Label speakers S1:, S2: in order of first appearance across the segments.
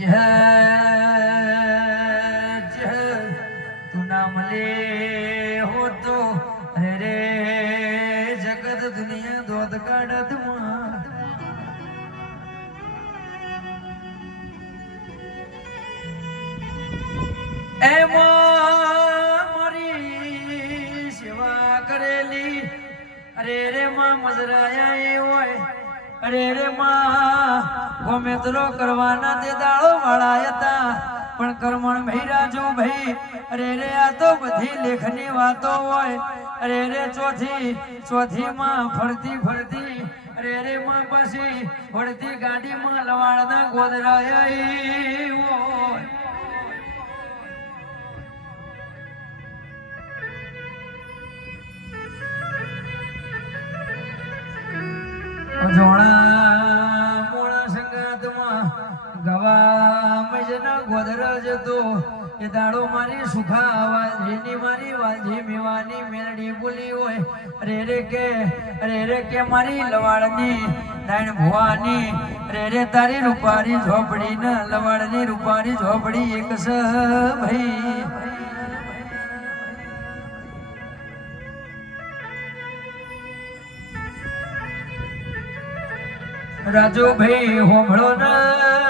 S1: જહ જહ તું નામ લે હો તો રે રે, જગત દુનિયા દોત કાઢત એમાં મારી સેવા કરેલી, અરે રે માં મજરાયા એ હોય. અરે રે માં ગોમેતરો કરવાના તે દાળો વાળા હતા. પણ કરમણ ભૈરા જો ભાઈ, અરે રે, આ તો બધી લેખની વાતો હોય. અરે રે ચોથી ચોથી માં ફરતી ફરતી, અરે રે માં પછી ફરતી ગાડીમાં લવાડના ગોદરાયા હોય ગવા મજના ગોદરજ તો એ દાડો મારી સુખા મારી વાલજી મેવાની મેલડી બોલી હોય રે કે રે કે મારી લવાડની ભુવાની રે તારી રૂપારી ઝોપડી ન લવાડની રૂપારી ઝોપડી એક રાજુ ભાઈ. હોમળો ને.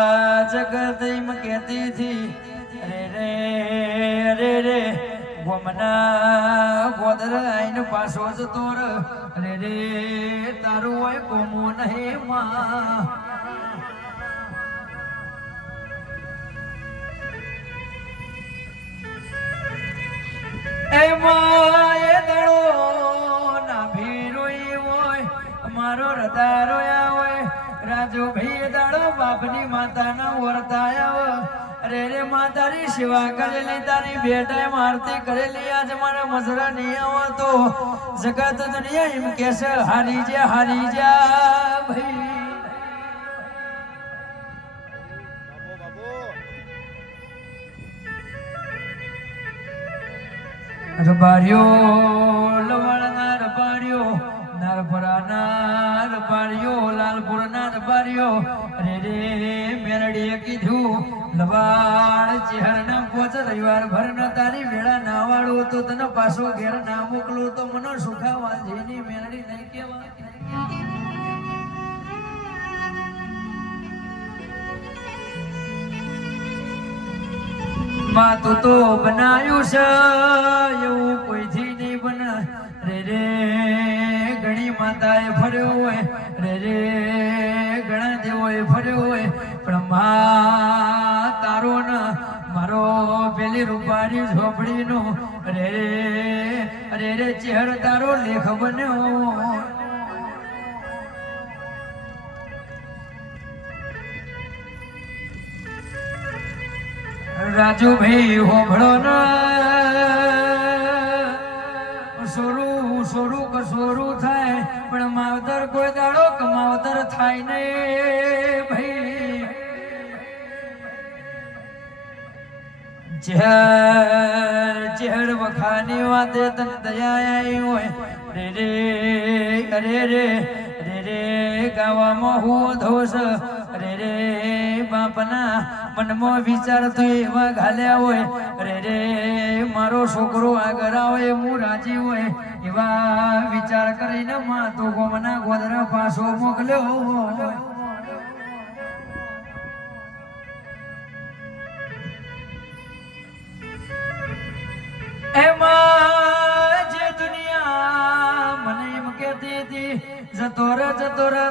S1: જગત એમ કહેતી હતી રે રે રે રે ગોમના ગોદર આઈને પાછો જ તોર. રે રે, તારું હોય કોમો નહીં માં. એ દડો ના ભીરોઈ હોય, મારો હૃદય રોયા હોય ભાઈ દાડો બાપની માતાના વર્તાયા અરે રે માતારી સેવા કરેલી, તારી બેટાએ મારતી કરેલી, આજ મારા મસરા નહીં આવો તો જગત દુનિયા એમ કેસે હારી જા હારી જા ભાઈ. રબાર્યો લવણના રબાર્યો નારપરાના રબાર્યો લાલપુર નાર અરે રે મેરડીએ કીધું લવાડ ચહેરના પોચ રવિવાર ભર તારી વેળા ના વાળો તો તને પાછો ઘેર ના મોકલો તો મને સુખાવા જેની મેરડી નહીં કેવા માં તું તો બનાયું છે, એવું કોઈથી રે રે ઘણી માતાએ ફર્યો હોય. રે રે, ઘણા દેવોએ ફર્યો હોય. પણ માં તારો ન, મારો પેલી રૂપારી ઝોપડીનો. રે રે અરે રે, ચહેરો તારો લેખ બન્યો. રાજુભાઈ હોભળો ને. ઝેર ઝેર વખાની વાતે તન દયા હોય. રે રે, અરે રે રે રે, ગાવામાં હું ધોષ રે રે, બાપના મનમાં વિચાર તો એવા ઘાલ્યા હોય. રે રે, મારો છોકરો આગળ આવે, હું રાજી હોય. એવા વિચાર કરીને માં તો ગોમના ગોદરા પાછો મોકલ્યો હોય. એમાં જે દુનિયા મને એમ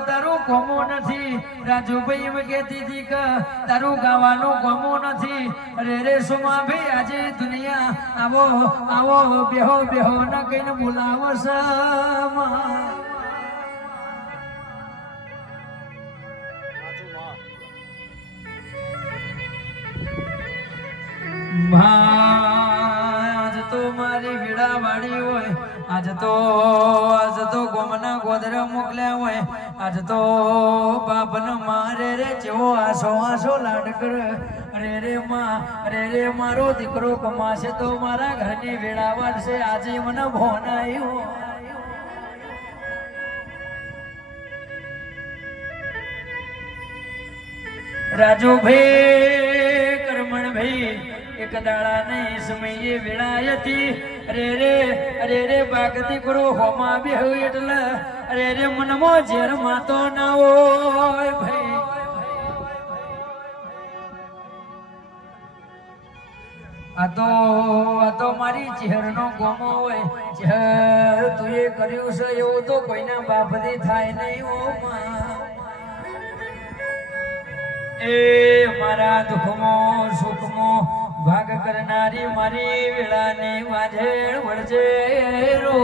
S1: તારું કોમો નથી. રાજુભાઈ એમ કહેતી હતી કે, તારું ગાવાનું કોમો નથી. અરે રે સુમા ભાઈ આજે દુનિયા આવો આવો, બેહો બેહો, ન કહીને બોલાવશ મા બોલાવો વાળી હોય. આજ તો આજ તો ગોમના ગોદરા મોકલ્યા હોય. આજ તો બાપને મારે રે જેવો આસો આસો લાડ કર અરે રે માં, અરે રે મારો દીકરો કમાશે તો મારા ઘરની વેળા વાળશે આજે મને ભોન આવ્યો રાજુભાઈ કરમણભાઈ એક દાડા નહીં સમયે વેળાયતી. અરે રે અરે રે બાગતી ગુરુ હોમા બેહુ એટલે. અરે રે, મનમો ઝેર માતો ના હોય ભાઈ. આ તો આ તો મારી ચહેરનો ગોમો હોય. ઝેર તું એ કર્યું છે, એવું તો કોઈના બાપથી થાય નહીં, ઓ એ મારા દુઃખમો, સુખમો ભાગ કરનારી મારી વેળાની વાજેળ વળજે રો.